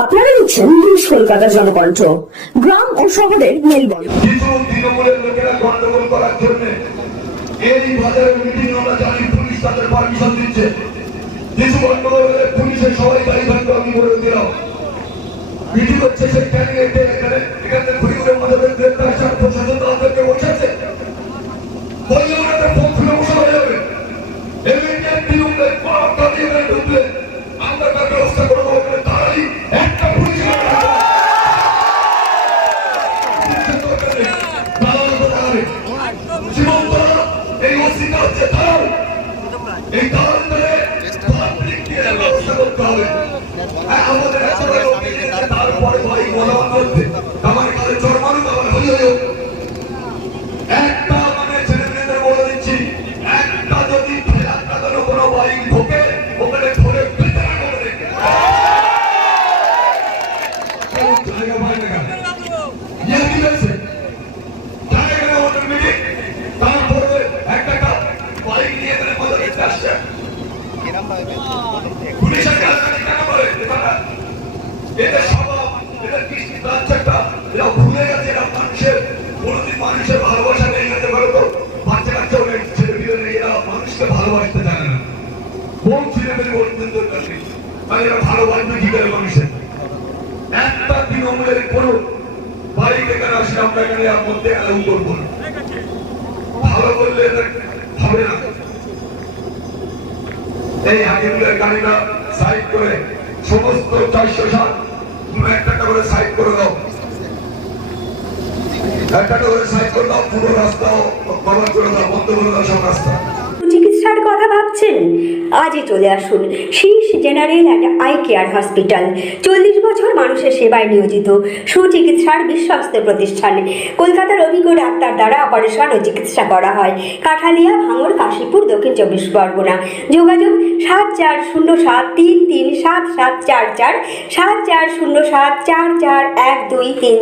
আপনারা দেখছেন নিউজ কলকাতা জনকণ্ঠ। গ্রাম ও শহরের মেলবন্ধন। তৃণমূলের লোকেরা গন্ডগোল করার জন্য এই বাজারের মিটিং আমরা জানি, পুলিশ তাদের পারমিশন দিচ্ছে। কিছু গন্ডগোল হলে পুলিশের সবাই বাড়ি ভাঙতে আমি বলে দিলাম। মিটিং হচ্ছে সেই ক্যান্ডিডেট এখানে ঘুরে ঘুরে আমাদের গ্রেপ্তার প্রশাসন তাদেরকে বসাচ্ছে, বললে ওনাদের ফোন খুলে বসা হয়ে যাবে। তৃণমূলের ঢুকলে আমরা তার ব্যবস্থা করে দেবো। তারাই একটা পুলিশ এই অসিটা হচ্ছে দালাল। এই দালালদের ব্যবস্থা করতে হবে। আমাদের তারপরে ভাই মনোমান করতে আমার কাছে জন্মানো আমার হয়ে একটা মানে ছেলে মেয়েদের বলে দিচ্ছি, একটা যদি ফেরার কাটানো কোনো বাইক ঢোকে ওখানে ধরে পেটানো করে দেখে জায়গা পায় না কেন ইয়ে কি হয়েছে জায়গা না ওদের মিটিং। তারপরে একটা বাইক নিয়ে এখানে মজা দেখতে আসছে, পুলিশের গালাগালি কেন করে? এদের স্বভাব, এদের কৃষ্টি কালচারটা এরা ভুলে গেছে। এরা মানুষের কোনোদিন মানুষের ভালোবাসা নেই হতে পারে, তো বাচ্চা কাচ্চাও নেই, ছেলে মেয়ে নেই, এরা মানুষকে ভালোবাসতে জানে না। কোন ছেলে মেয়ে বলতেন দরকার নেই, তাই এরা ভালোবাসবে কি করে মানুষের? একটা তৃণমূলের কোনো বাইক এখানে আসলে আমরা এখানে এর মধ্যে অ্যালাউ করবো না। ভালো বললে এদের হবে না। এই হাকিমুলের গাড়িটা সাইড করে সমস্ত 407 তুমি একটা করে সাইড করে দাও, একটা করে সাইড করে দাও, পুরো রাস্তাও কভার করে দাও, বন্ধ করে দাও সব রাস্তা। চিকিৎসার কথা ভাবছেন? আজই চলে আসুন শীর্ষ general and eye care hospital. 40 বছর মানুষের সেবায় নিয়োজিত সুচিকিৎসার বিশ্বস্ত প্রতিষ্ঠান। কলকাতার অভিজ্ঞ ডাক্তার দ্বারা অপারেশন ও চিকিৎসা করা হয়। কাঠালিয়া, ভাঙড়, কাশীপুর, দক্ষিণ 24 পরগনা। যোগাযোগ 7407337744, 7407441233।